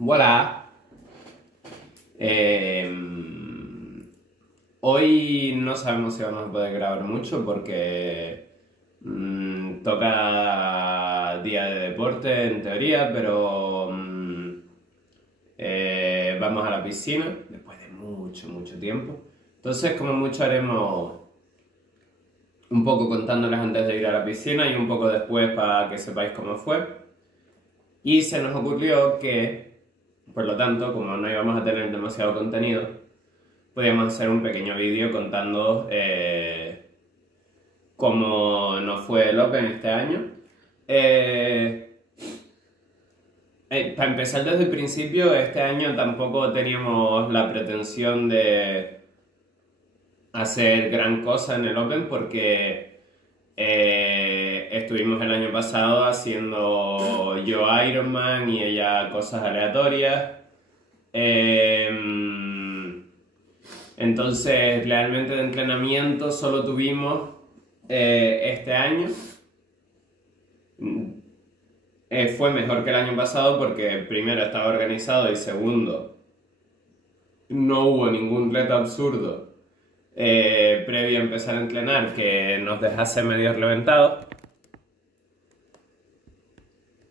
Voilà. Hoy no sabemos si vamos a poder grabar mucho porque toca día de deporte en teoría, pero vamos a la piscina después de mucho tiempo. Entonces, como mucho haremos un poco contándoles antes de ir a la piscina y un poco después para que sepáis cómo fue. Y se nos ocurrió que, por lo tanto, como no íbamos a tener demasiado contenido, podíamos hacer un pequeño vídeo contando cómo nos fue el Open este año. Para empezar desde el principio, este año tampoco teníamos la pretensión de hacer gran cosa en el Open porque estuvimos el año pasado haciendo yo Ironman y ella cosas aleatorias. Entonces, realmente de entrenamiento solo tuvimos este año. Fue mejor que el año pasado porque primero estaba organizado y segundo, no hubo ningún reto absurdo previo a empezar a entrenar que nos dejase medio reventados.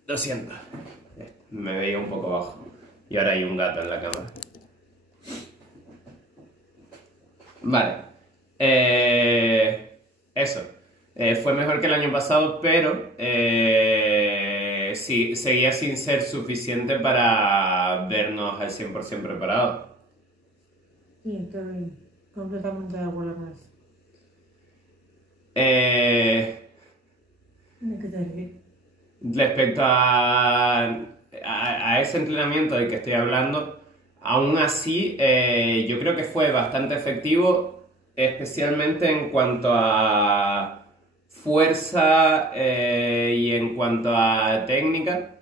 Lo siento, me veía un poco bajo y ahora hay un gato en la cámara. Vale, eso. Fue mejor que el año pasado, pero sí, seguía sin ser suficiente para vernos al 100% preparados. Sí, estoy completamente de acuerdo con eso. ¿De qué te ríes? Respecto a ese entrenamiento del que estoy hablando, aún así yo creo que fue bastante efectivo, especialmente en cuanto a fuerza y en cuanto a técnica,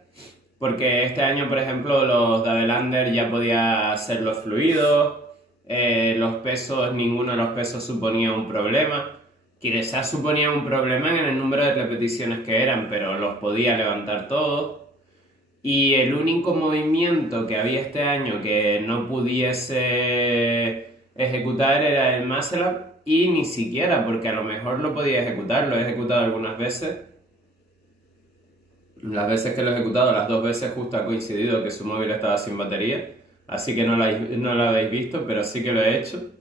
porque este año, por ejemplo, los double under ya podía hacerlos fluidos, los pesos, ninguno de los pesos suponía un problema. Quizás suponía un problema en el número de repeticiones que eran, pero los podía levantar todos. Y el único movimiento que había este año que no pudiese ejecutar era el muscle up, y ni siquiera, porque a lo mejor lo podía ejecutar, lo he ejecutado algunas veces. Las veces que lo he ejecutado, las 2 veces justo ha coincidido que su móvil estaba sin batería, así que no lo habéis visto, pero sí que lo he hecho.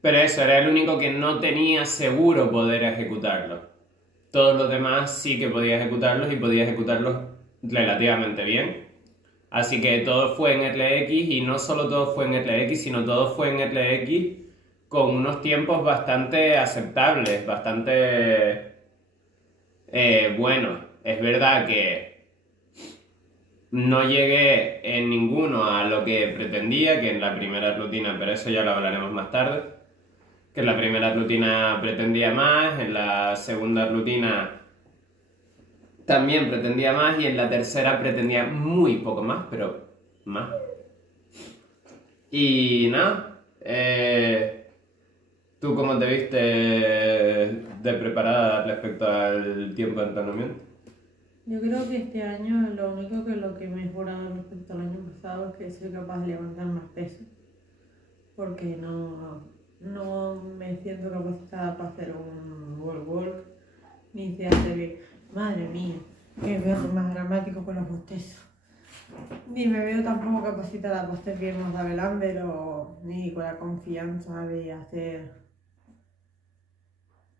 Pero eso, era el único que no tenía seguro poder ejecutarlo. Todos los demás sí que podía ejecutarlos y podía ejecutarlos relativamente bien. Así que todo fue en RX, y no solo todo fue en RX, sino todo fue en RX con unos tiempos bastante aceptables, bastante buenos. Es verdad que no llegué en ninguno a lo que pretendía, que en la primera rutina, pero eso ya lo hablaremos más tarde, que en la primera rutina pretendía más, en la segunda rutina también pretendía más y en la tercera pretendía muy poco más, pero más. Y nada, ¿tú cómo te viste de preparada respecto al tiempo de entrenamiento? Yo creo que este año lo único que he mejorado respecto al año pasado es que soy capaz de levantar más peso. Porque no me siento capacitada para hacer un wall walk, ni se hace bien. Madre mía, qué perro más dramático con los bostezos. Ni me veo tampoco capacitada para hacer bien los double under ni con la confianza de hacer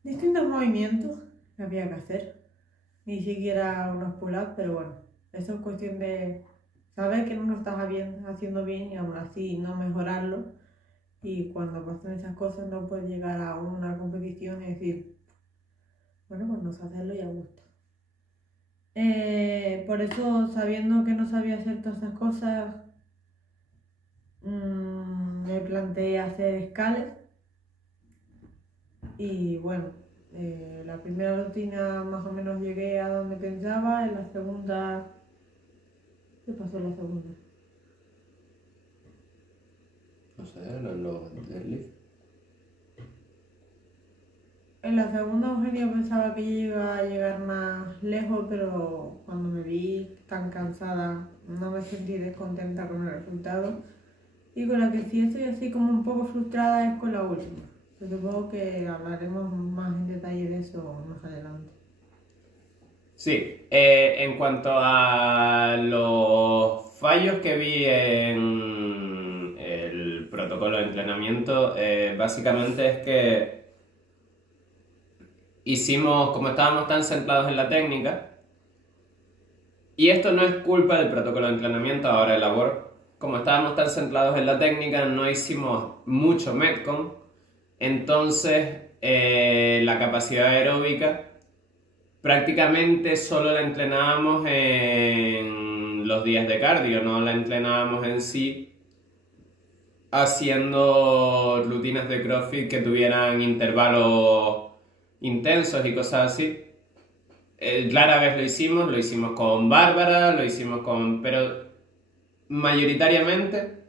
distintos movimientos que había que hacer. Ni siquiera unos pull-ups, pero bueno, eso es cuestión de saber que no lo estás haciendo bien y aún así no mejorarlo. Y cuando pasan esas cosas no puedes llegar a una competición y decir, bueno, pues no sé hacerlo y a gusto. Por eso, sabiendo que no sabía hacer todas esas cosas, me planteé hacer scales. Y bueno, la primera rutina más o menos llegué a donde pensaba, en la segunda... ¿Qué pasó en la segunda? No sé, los deadlift. en la segunda Eugenia pensaba que yo iba a llegar más lejos, pero cuando me vi tan cansada no me sentí descontenta con el resultado. Y con la que sí estoy así como un poco frustrada es con la última. Yo supongo que hablaremos más en detalle de eso más adelante. Sí, en cuanto a los fallos que vi en el protocolo de entrenamiento, básicamente es que hicimos, como estábamos tan centrados en la técnica, y esto no es culpa del protocolo de entrenamiento, ahora elaboro, como estábamos tan centrados en la técnica, no hicimos mucho Metcon, entonces la capacidad aeróbica prácticamente solo la entrenábamos en los días de cardio, no la entrenábamos en sí haciendo rutinas de CrossFit que tuvieran intervalos intensos y cosas así. Rara vez lo hicimos con Bárbara, pero mayoritariamente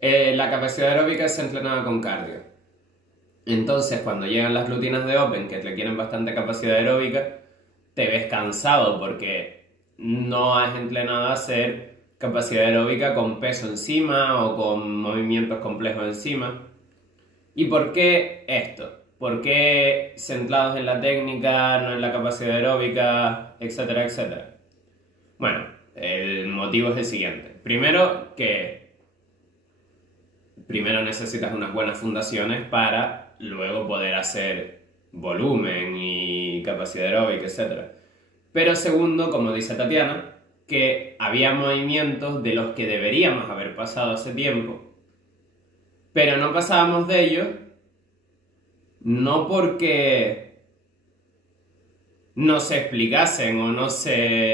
la capacidad aeróbica se entrenaba con cardio. Entonces, cuando llegan las rutinas de Open que requieren bastante capacidad aeróbica, te ves cansado porque no has entrenado a hacer capacidad aeróbica con peso encima o con movimientos complejos encima. ¿Y por qué esto? ¿Por qué centrados en la técnica, no en la capacidad aeróbica, etcétera, etcétera? Bueno, el motivo es el siguiente. Primero necesitas unas buenas fundaciones para luego poder hacer volumen y capacidad aeróbica, etc. Pero segundo, como dice Tatiana, que había movimientos de los que deberíamos haber pasado hace tiempo, pero no pasábamos de ellos, no porque no se explicasen o no se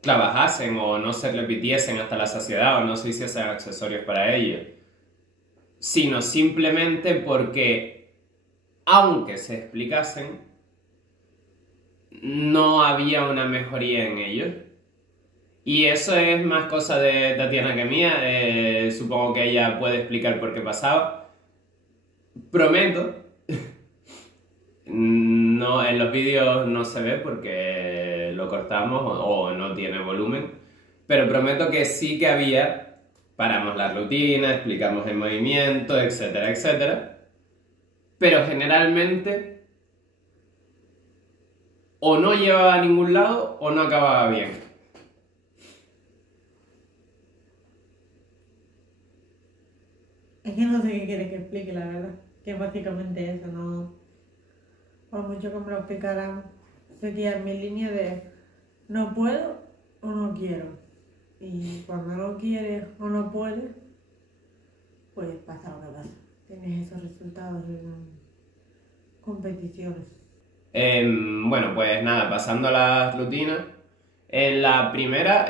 trabajasen o no se repitiesen hasta la saciedad o no se hiciesen accesorios para ello, sino simplemente porque, aunque se explicasen, no había una mejoría en ellos. Y eso es más cosa de Tatiana que mía. Supongo que ella puede explicar por qué pasaba. Prometo, no, en los vídeos no se ve porque lo cortamos o no tiene volumen, pero prometo que sí que había, paramos la rutina, explicamos el movimiento, etcétera, etcétera, pero generalmente o no llevaba a ningún lado o no acababa bien. Es que no sé qué quieres que explique, la verdad. Que es básicamente eso, no. Por mucho que me lo explicaran, seguía en mi línea de no puedo o no quiero. Y cuando no quieres o no puedes, pues pasa lo que pasa. Tienes esos resultados en competiciones. Bueno, pues nada, pasando a las rutinas. En la primera,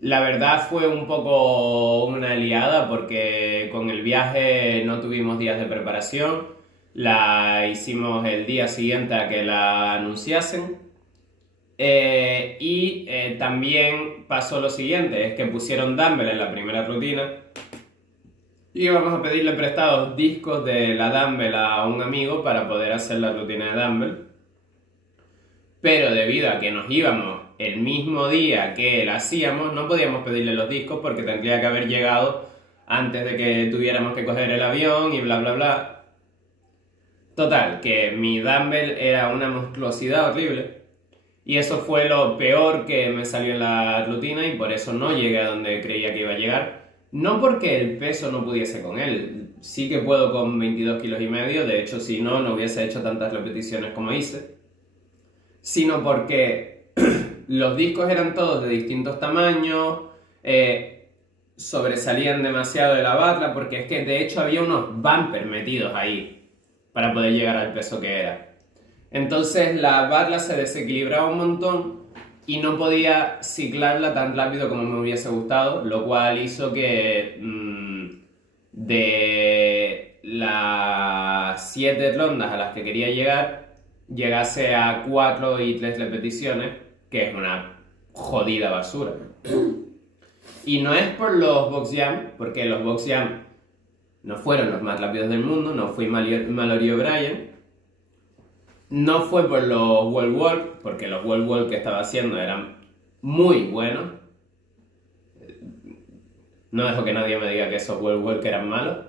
la verdad fue un poco una liada porque con el viaje no tuvimos días de preparación. La hicimos el día siguiente a que la anunciasen. También pasó lo siguiente, es que pusieron dumbbell en la primera rutina. Y íbamos a pedirle prestados discos de la dumbbell a un amigo para poder hacer la rutina de dumbbell. Pero debido a que nos íbamos el mismo día que la hacíamos, no podíamos pedirle los discos porque tendría que haber llegado antes de que tuviéramos que coger el avión y bla bla bla. Total, que mi dumbbell era una monstruosidad horrible y eso fue lo peor que me salió en la rutina y por eso no llegué a donde creía que iba a llegar. No porque el peso no pudiese con él, sí que puedo con 22,5 kilos, de hecho si no, no hubiese hecho tantas repeticiones como hice, sino porque los discos eran todos de distintos tamaños, sobresalían demasiado de la barra porque es que de hecho había unos bumpers metidos ahí para poder llegar al peso que era. Entonces la barra se desequilibraba un montón y no podía ciclarla tan rápido como me hubiese gustado, lo cual hizo que de las 7 rondas a las que quería llegar, llegase a 4 y 3 repeticiones, que es una jodida basura. Y no es por los Box Jam, porque los Box Jam no fueron los más rápidos del mundo, no fui Mallory O'Brien. No fue por los wall walk, porque los wall walk que estaba haciendo eran muy buenos. No dejo que nadie me diga que esos wall walk eran malos.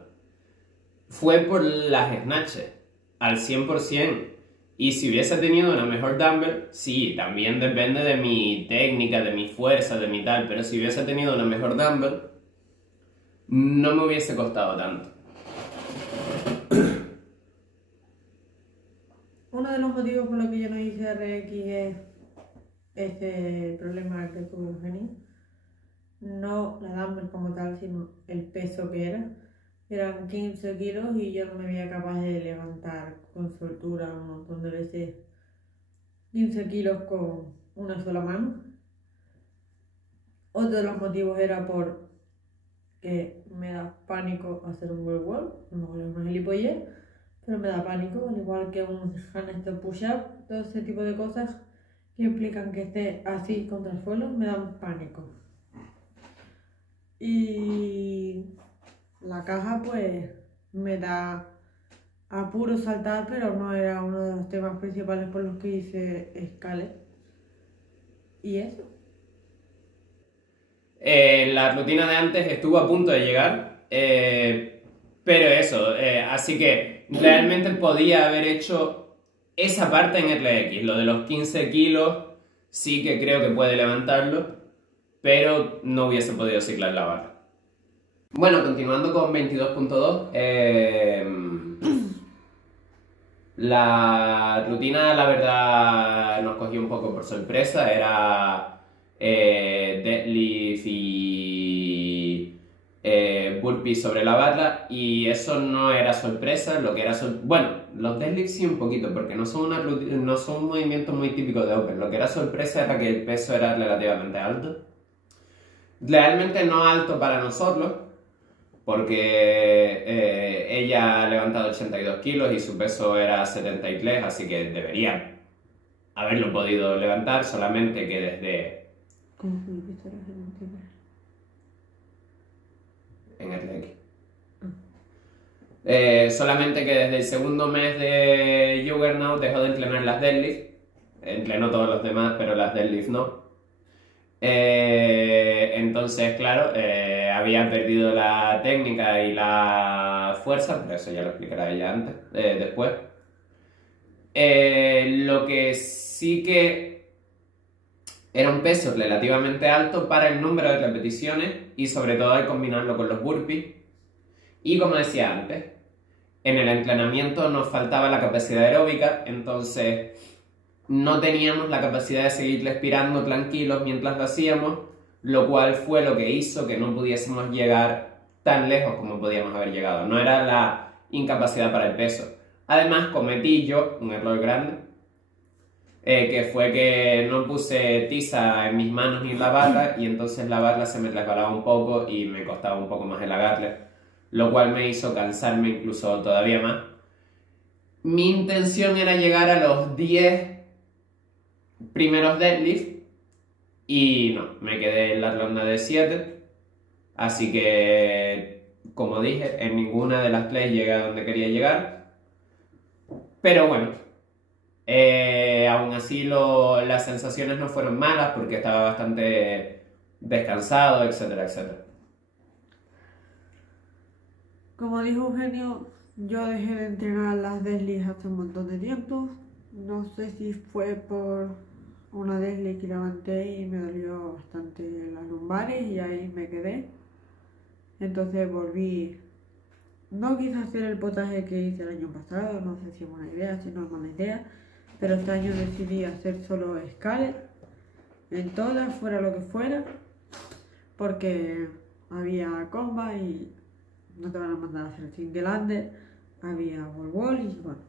Fue por las snatches, al 100%. Y si hubiese tenido una mejor dumbbell, sí, también depende de mi técnica, de mi fuerza, de mi tal, pero si hubiese tenido una mejor dumbbell, no me hubiese costado tanto. Uno de los motivos por los que yo no hice RX es este problema que tuve Eugenio. No la dumbbell como tal, sino el peso que era. Eran 15 kilos y yo no me veía capaz de levantar con soltura un montón de veces 15 kilos con una sola mano. Otro de los motivos era por que me da pánico hacer un wall walk, no es una gilipollez, pero me da pánico, al igual que un handstand push-up, todo ese tipo de cosas que implican que esté así contra el suelo, me dan pánico. Y la caja pues me da apuro saltar, pero no era uno de los temas principales por los que hice escale. ¿Y eso? La rutina de antes estuvo a punto de llegar, pero eso, así que realmente podía haber hecho esa parte en RX, lo de los 15 kilos, sí que creo que puede levantarlo, pero no hubiese podido ciclar la barra. Bueno, continuando con 22.2, la rutina la verdad nos cogió un poco por sorpresa, era deadlift y burpees sobre la barra, y eso no era sorpresa, lo que era bueno, los deadlifts sí un poquito, porque no son un movimiento muy típico de Open, lo que era sorpresa era que el peso era relativamente alto, realmente no alto para nosotros, porque ella ha levantado 82 kilos y su peso era 73, así que debería haberlo podido levantar, solamente que desde... ¿Cómo fue que esto era en RX. Solamente que desde el segundo mes de Juggernaut dejó de entrenar las deadlift, entrenó todos los demás, pero las deadlift no. Entonces, claro, había perdido la técnica y la fuerza, pero eso ya lo explicará ella antes, después. Lo que sí que era un peso relativamente alto para el número de repeticiones y sobre todo al combinarlo con los burpees. Y como decía antes, en el entrenamiento nos faltaba la capacidad aeróbica, entonces no teníamos la capacidad de seguir respirando tranquilos mientras lo hacíamos, lo cual fue lo que hizo que no pudiésemos llegar tan lejos como podíamos haber llegado. No era la incapacidad para el peso. Además, cometí yo un error grande, que fue que no puse tiza en mis manos ni en la barra, y entonces la barra se me resbalaba un poco y me costaba un poco más el agarre, lo cual me hizo cansarme incluso todavía más. Mi intención era llegar a los 10 primeros deadlift y no, me quedé en la ronda de 7, así que, como dije, en ninguna de las plays llegué a donde quería llegar, pero bueno, aún así las sensaciones no fueron malas porque estaba bastante descansado, etcétera, etcétera. Como dijo Eugenio, yo dejé de entrenar las deadlifts hace un montón de tiempo. No sé si fue por una deadlift que levanté y me dolió bastante las lumbares y ahí me quedé. Entonces volví. No quise hacer el potaje que hice el año pasado, no sé si es buena idea, si no es mala idea, pero este año decidí hacer solo escala en todas, fuera lo que fuera, porque había comba y no te van a mandar a hacer el single under, había wall wall y bueno.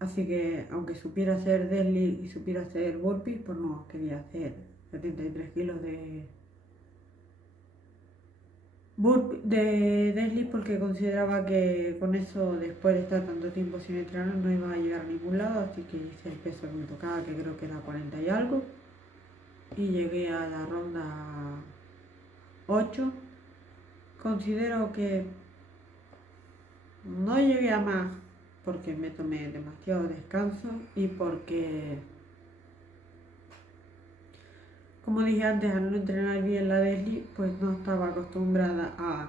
Así que, aunque supiera hacer deadlift y supiera hacer burpees, pues no quería hacer 73 kilos de deadlift porque consideraba que con eso, después de estar tanto tiempo sin entrenar, no iba a llegar a ningún lado, así que hice el peso que me tocaba, que creo que era 40 y algo, y llegué a la ronda 8. Considero que no llegué a más porque me tomé demasiado descanso y porque, como dije antes, al no entrenar bien la Desli, pues no estaba acostumbrada a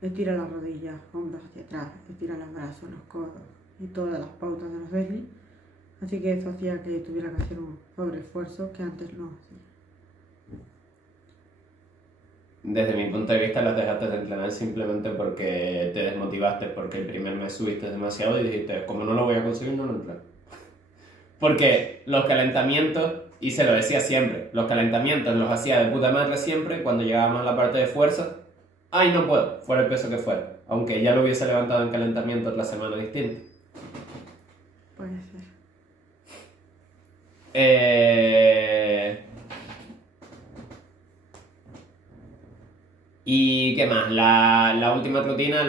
estirar las rodillas, hombros hacia atrás, estirar los brazos, los codos y todas las pautas de los Desli. Así que eso hacía que tuviera que hacer un sobreesfuerzo que antes no hacía. Desde mi punto de vista las dejaste de entrenar simplemente porque te desmotivaste, porque el primer mes subiste demasiado y dijiste, como no lo voy a conseguir, no lo entreno. Porque los calentamientos, y se lo decía siempre, los calentamientos los hacía de puta madre siempre, cuando llegábamos a la parte de fuerza, ¡ay, no puedo! Fuera el peso que fuera, aunque ya lo hubiese levantado en calentamientos la semana distinta. Puede ser. ¿Y qué más? La última rutina,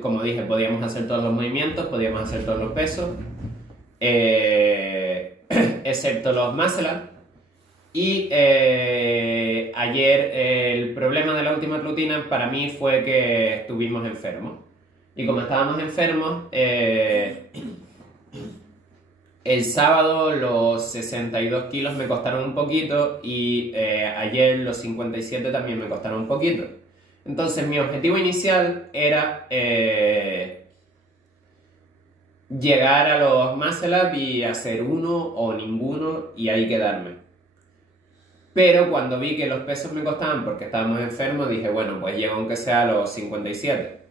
como dije, podíamos hacer todos los movimientos, podíamos hacer todos los pesos, excepto los muscle up. Y ayer el problema de la última rutina para mí fue que estuvimos enfermos. Y como estábamos enfermos, el sábado los 62 kilos me costaron un poquito y ayer los 57 también me costaron un poquito. Entonces mi objetivo inicial era llegar a los muscle up y hacer uno o ninguno y ahí quedarme. Pero cuando vi que los pesos me costaban porque estábamos enfermos, dije, bueno, pues llego aunque sea a los 57,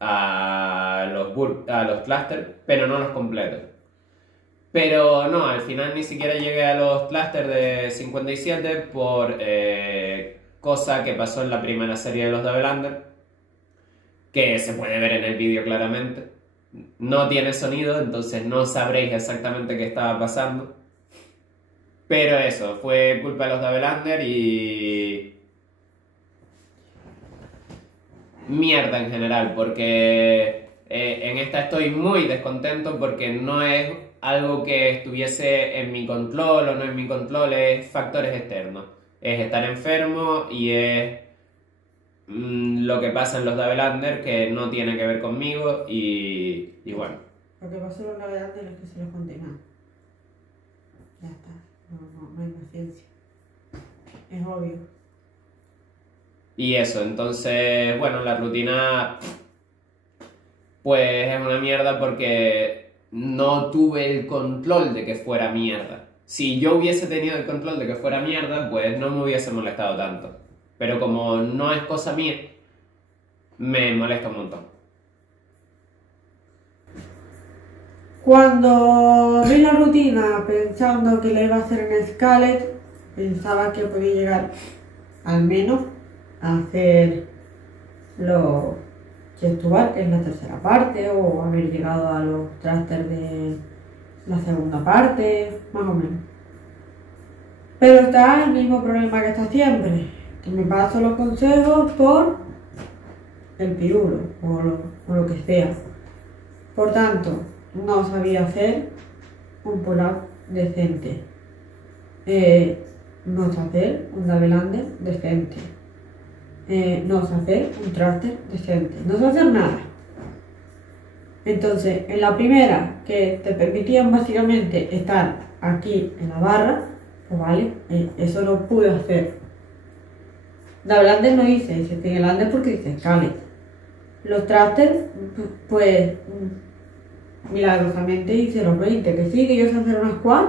a los clusters, pero no los completos. Pero no, al final ni siquiera llegué a los clusters de 57 por cosa que pasó en la primera serie de los Double Under, que se puede ver en el vídeo claramente. No tiene sonido, entonces no sabréis exactamente qué estaba pasando. Pero eso, fue culpa de los Double Under y mierda en general, porque en esta estoy muy descontento porque no es algo que estuviese en mi control o no en mi control, es factores externos. Es estar enfermo y es lo que pasa en los Double Under que no tiene que ver conmigo y bueno. Lo que pasó en los Double Under es que se los conté mal. Ya está, no hay más ciencia. Es obvio. Y eso, entonces, bueno, la rutina pues es una mierda porque no tuve el control de que fuera mierda. Si yo hubiese tenido el control de que fuera mierda, pues no me hubiese molestado tanto. Pero como no es cosa mía, me molesta un montón. Cuando vi la rutina pensando que la iba a hacer en Scarlett, pensaba que podía llegar al menos a hacer los chest to bar, que es la tercera parte, o haber llegado a los thrusters de la segunda parte, más o menos. Pero está el mismo problema que está siempre, que me paso los consejos por el pirulo o lo que sea. Por tanto, no sabía hacer un pull-up decente, no sé hacer un double under decente, no sé hacer un thruster decente, no sé hacer nada. Entonces, en la primera, que te permitían básicamente estar aquí en la barra, pues vale, eso lo pude hacer. Double under no hice single under porque hice Scarlett. Los thrusters, pues milagrosamente hice los 20, que sí, que yo sé hacer una squat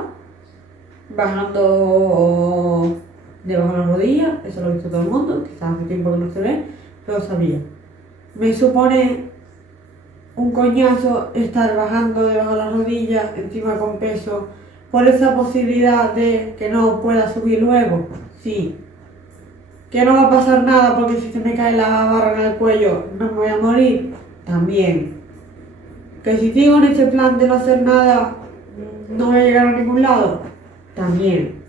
bajando debajo de la rodilla, eso lo hizo todo el mundo, quizás hace tiempo que no se ve, pero sabía. Me supone un coñazo estar bajando debajo de las rodillas, encima con peso, por esa posibilidad de que no pueda subir luego, sí. Que no va a pasar nada porque si se me cae la barra en el cuello no me voy a morir, también. Que si sigo en ese plan de no hacer nada no voy a llegar a ningún lado, también.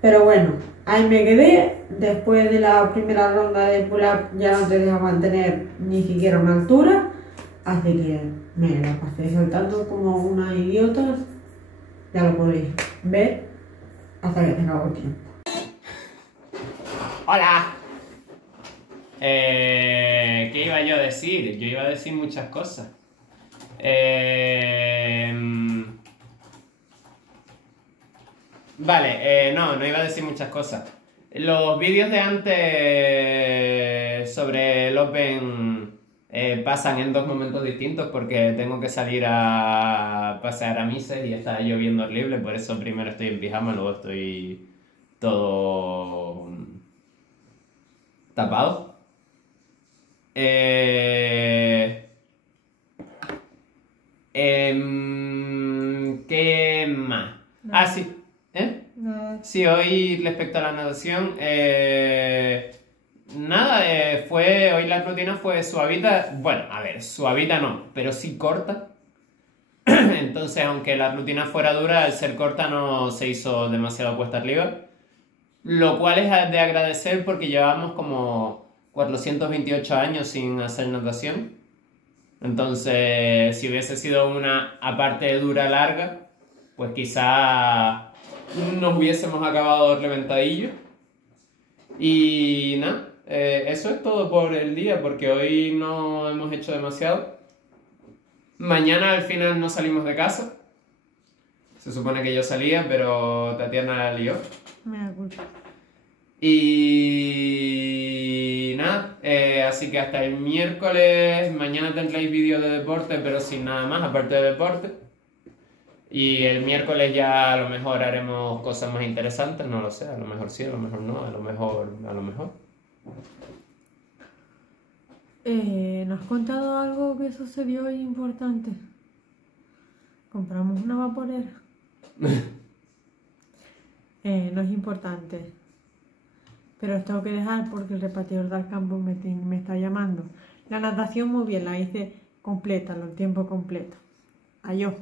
Pero bueno, ahí me quedé. Después de la primera ronda de pull-up ya no te deja mantener ni siquiera una altura, así que me la pasé saltando como una idiota. Ya lo podéis ver hasta que se acabó el tiempo. ¡Hola! ¿Qué iba yo a decir? Yo iba a decir muchas cosas. Vale, no iba a decir muchas cosas. Los vídeos de antes sobre el Open pasan en dos momentos distintos porque tengo que salir a pasear a Mise y está lloviendo horrible, por eso primero estoy en pijama, luego estoy todo tapado. ¿Qué más? Ah, sí. Nada. Sí, hoy respecto a la natación, nada, hoy la rutina fue suavita, bueno, a ver, suavita no, pero sí corta. Entonces, aunque la rutina fuera dura, al ser corta no se hizo demasiado cuesta arriba. Lo cual es de agradecer porque llevamos como 428 años sin hacer natación. Entonces, si hubiese sido una aparte dura larga, pues quizá nos hubiésemos acabado reventadillo. Y nada, eso es todo por el día, porque hoy no hemos hecho demasiado. Mañana al final no salimos de casa. Se supone que yo salía, pero Tatiana la lió. Me da culpa. Y nada, así que hasta el miércoles, mañana tendréis vídeo de deporte, pero sin nada más, aparte de deporte. Y el miércoles ya a lo mejor haremos cosas más interesantes, no lo sé, a lo mejor sí, a lo mejor no, a lo mejor. ¿Nos has contado algo que sucedió hoy importante? Compramos una vaporera. No es importante. Pero os tengo que dejar porque el repartidor del campo me está llamando. La natación muy bien, la hice completa, el tiempo completo. Adiós.